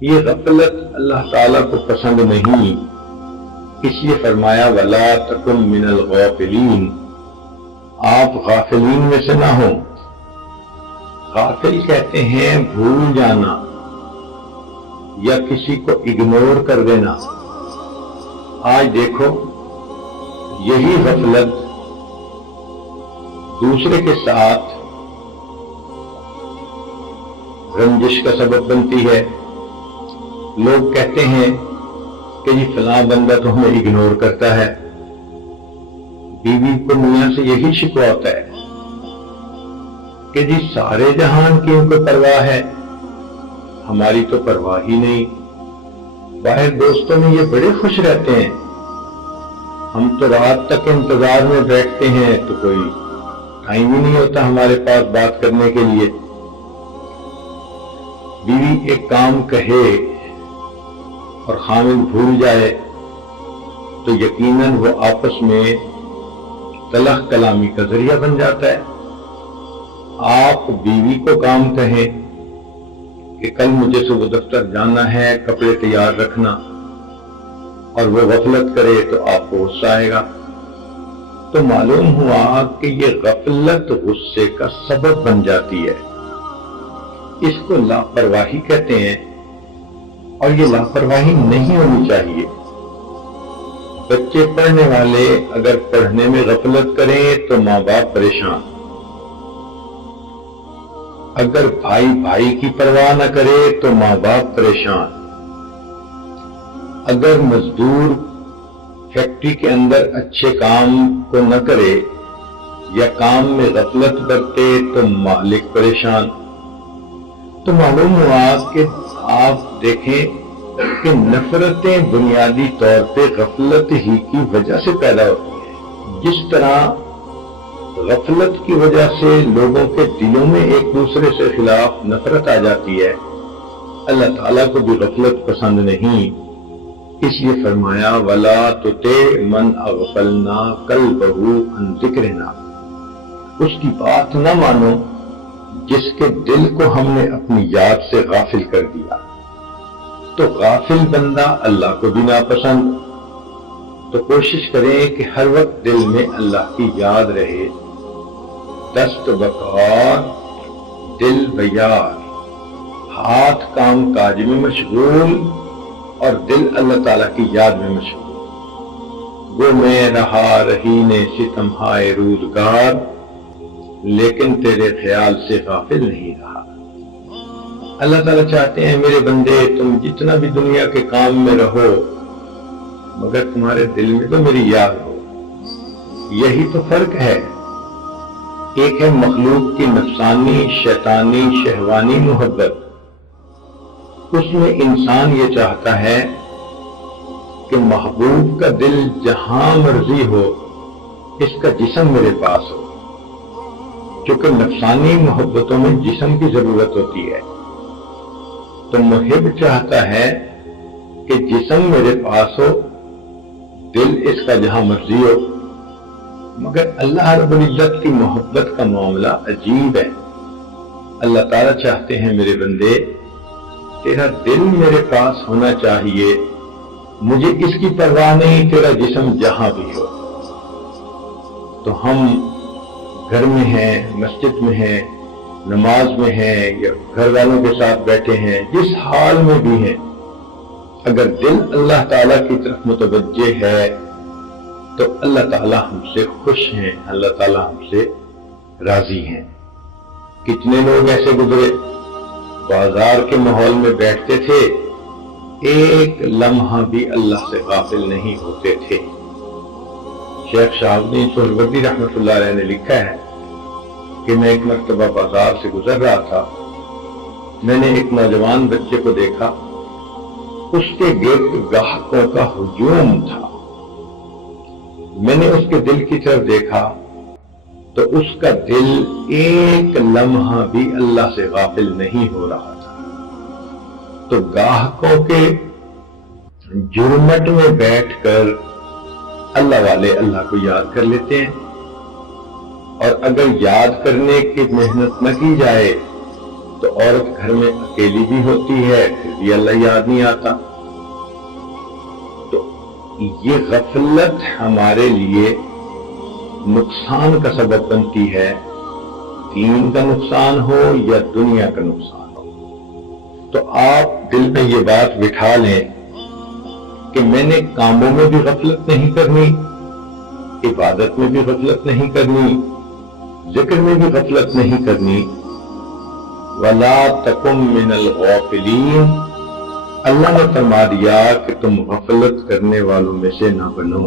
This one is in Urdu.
یہ غفلت اللہ تعالیٰ کو پسند نہیں، اس لیے فرمایا وَلَا تَكُن مِّنَ الْغَافِلِينَ، آپ غافلین میں سے نہ ہوں۔ غافل کہتے ہیں بھول جانا یا کسی کو اگنور کر دینا۔ آج دیکھو یہی غفلت دوسرے کے ساتھ رنجش کا سبب بنتی ہے۔ لوگ کہتے ہیں کہ جی فلاں بندہ تو ہمیں اگنور کرتا ہے۔ بیوی کو میاں سے یہی شکوہ ہوتا ہے کہ جی سارے جہان کی ان کو پرواہ ہے، ہماری تو پرواہ ہی نہیں۔ باہر دوستوں میں یہ بڑے خوش رہتے ہیں، ہم تو رات تک انتظار میں بیٹھتے ہیں تو کوئی ٹائم ہی نہیں ہوتا ہمارے پاس بات کرنے کے لیے۔ بیوی ایک کام کہے اور خامد بھول جائے تو یقیناً وہ آپس میں تلخ کلامی کا ذریعہ بن جاتا ہے۔ آپ بیوی کو کام کہیں کہ کل مجھے صبح دفتر جانا ہے، کپڑے تیار رکھنا، اور وہ غفلت کرے تو آپ کو غصہ آئے گا، تو معلوم ہوا کہ یہ غفلت غصے کا سبب بن جاتی ہے۔ اس کو لاپرواہی کہتے ہیں، اور یہ لاپرواہی نہیں ہونی چاہیے۔ بچے پڑھنے والے اگر پڑھنے میں غفلت کریں تو ماں باپ پریشان، اگر بھائی بھائی کی پرواہ نہ کرے تو ماں باپ پریشان، اگر مزدور فیکٹری کے اندر اچھے کام کو نہ کرے یا کام میں غفلت برتے تو مالک پریشان۔ تو معلوم ہوا کہ آپ دیکھیں کہ نفرتیں بنیادی طور پہ غفلت ہی کی وجہ سے پیدا ہوتی ہیں۔ جس طرح غفلت کی وجہ سے لوگوں کے دلوں میں ایک دوسرے سے خلاف نفرت آ جاتی ہے، اللہ تعالیٰ کو بھی غفلت پسند نہیں، اس لیے فرمایا وَلَا تُطِعْ مَنْ أَغْفَلْنَا قَلْبَهُ عَنْ ذِكْرِنَا، اس کی بات نہ مانو جس کے دل کو ہم نے اپنی یاد سے غافل کر دیا۔ تو غافل بندہ اللہ کو بھی ناپسند، تو کوشش کریں کہ ہر وقت دل میں اللہ کی یاد رہے۔ دست بکار دل بیار، ہاتھ کام کاج میں مشغول اور دل اللہ تعالیٰ کی یاد میں مشغول۔ وہ میں رہا رہی نے ستم ہائے روزگار، لیکن تیرے خیال سے غافل نہیں رہا۔ اللہ تعالیٰ چاہتے ہیں میرے بندے تم جتنا بھی دنیا کے کام میں رہو مگر تمہارے دل میں تو میری یاد ہو۔ یہی تو فرق ہے، ایک ہے مخلوق کی نفسانی شیطانی شہوانی محبت، اس میں انسان یہ چاہتا ہے کہ محبوب کا دل جہاں مرضی ہو، اس کا جسم میرے پاس ہو، چونکہ نفسانی محبتوں میں جسم کی ضرورت ہوتی ہے۔ تو محب چاہتا ہے کہ جسم میرے پاس ہو، دل اس کا جہاں مرضی ہو، مگر اللہ رب العزت کی محبت کا معاملہ عجیب ہے۔ اللہ تعالیٰ چاہتے ہیں میرے بندے تیرا دل میرے پاس ہونا چاہیے، مجھے اس کی پرواہ نہیں تیرا جسم جہاں بھی ہو۔ تو ہم گھر میں ہیں، مسجد میں ہیں، نماز میں ہیں یا گھر والوں کے ساتھ بیٹھے ہیں، جس حال میں بھی ہیں، اگر دل اللہ تعالیٰ کی طرف متوجہ ہے تو اللہ تعالیٰ ہم سے خوش ہیں، اللہ تعالیٰ ہم سے راضی ہیں۔ کتنے لوگ ایسے گزرے بازار کے ماحول میں بیٹھتے تھے، ایک لمحہ بھی اللہ سے غافل نہیں ہوتے تھے۔ شیخ شہاب الدین سہروردی رحمۃ اللہ علیہ نے لکھا ہے کہ میں ایک مرتبہ بازار سے گزر رہا تھا، میں نے ایک نوجوان بچے کو دیکھا، اس کے گرد گاہکوں کا ہجوم تھا۔ میں نے اس کے دل کی طرف دیکھا تو اس کا دل ایک لمحہ بھی اللہ سے غافل نہیں ہو رہا تھا۔ تو گاہکوں کے جرمٹ میں بیٹھ کر اللہ والے اللہ کو یاد کر لیتے ہیں، اور اگر یاد کرنے کی محنت نہ کی جائے تو عورت گھر میں اکیلی بھی ہوتی ہے پھر بھی اللہ یاد نہیں آتا. تو یہ غفلت ہمارے لیے نقصان کا سبب بنتی ہے، دین کا نقصان ہو یا دنیا کا نقصان ہو. تو آپ دل میں یہ بات بٹھا لیں کہ میں نے کاموں میں بھی غفلت نہیں کرنی، عبادت میں بھی غفلت نہیں کرنی، ذکر میں بھی غفلت نہیں کرنی. وَلَا تَكُن مِّنَ الْغَافِلِينَ، اللہ نے فرما دیا کہ تم غفلت کرنے والوں میں سے نہ بنو.